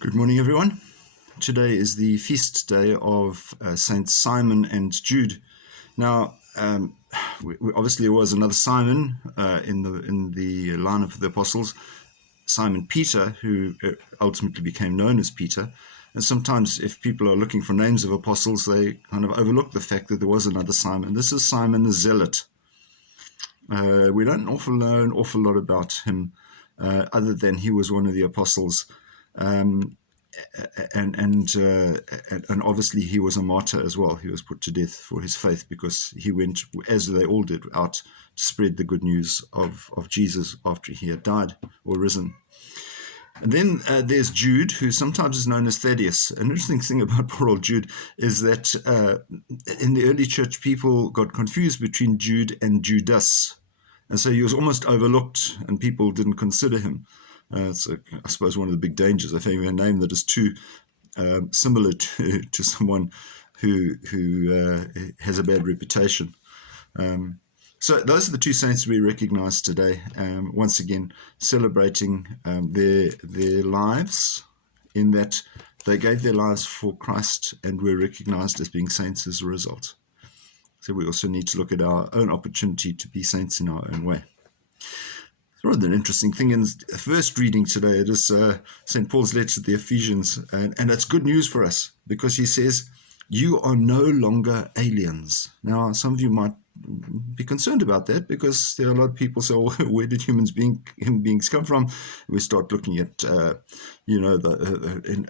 Good morning, everyone. Today is the feast day of Saints Simon and Jude. Now, obviously there was another Simon in the line of the apostles, Simon Peter, who ultimately became known as Peter. And sometimes if people are looking for names of apostles, they kind of overlook the fact that there was another Simon. This is Simon the Zealot. We don't know an awful lot about him, other than he was one of the apostles. And obviously he was a martyr as well. He was put to death for his faith because he went, as they all did, out to spread the good news of Jesus after he had died or risen. And then there's Jude, who sometimes is known as Thaddeus. An interesting thing about poor old Jude is that in the early church, people got confused between Jude and Judas. And so he was almost overlooked and people didn't consider him. So I suppose one of the big dangers of having a name that is too similar to someone who has a bad reputation. So those are the two saints we recognize today. Once again, celebrating their lives in that they gave their lives for Christ and were recognized as being saints as a result. So we also need to look at our own opportunity to be saints in our own way. It's rather an interesting thing. In the first reading today, it is St. Paul's letter to the Ephesians, and it's good news for us because he says, you are no longer aliens. Now, some of you might be concerned about that because there are a lot of people say, well, where did human beings come from? We start looking at, an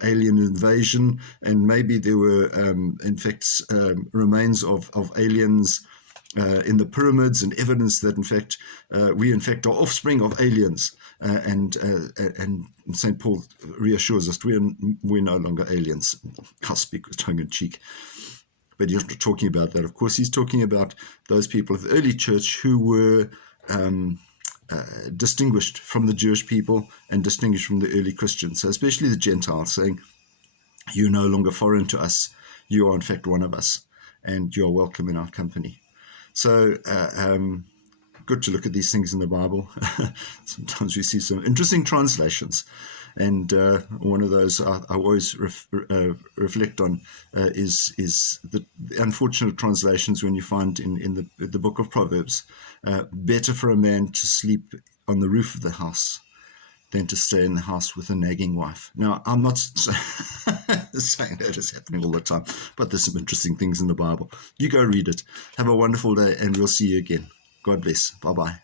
alien invasion, and maybe there were, in fact, remains of aliens in the pyramids, and evidence that in fact we in fact are offspring of aliens, and St. Paul reassures us we're no longer aliens. I speak with tongue in cheek, but he's not talking about that. Of course, he's talking about those people of the early church who were distinguished from the Jewish people and distinguished from the early Christians, so especially the Gentiles, saying, you're no longer foreign to us, you are in fact one of us, and you're welcome in our company. So good to look at these things in the Bible. Sometimes we see some interesting translations, and one of those I always reflect on is the unfortunate translations when you find in the book of Proverbs, better for a man to sleep on the roof of the house than to stay in the house with a nagging wife. Now, I'm not saying that is happening all the time, but there's some interesting things in the Bible. You go read it. Have a wonderful day, and we'll see you again. God bless. Bye-bye.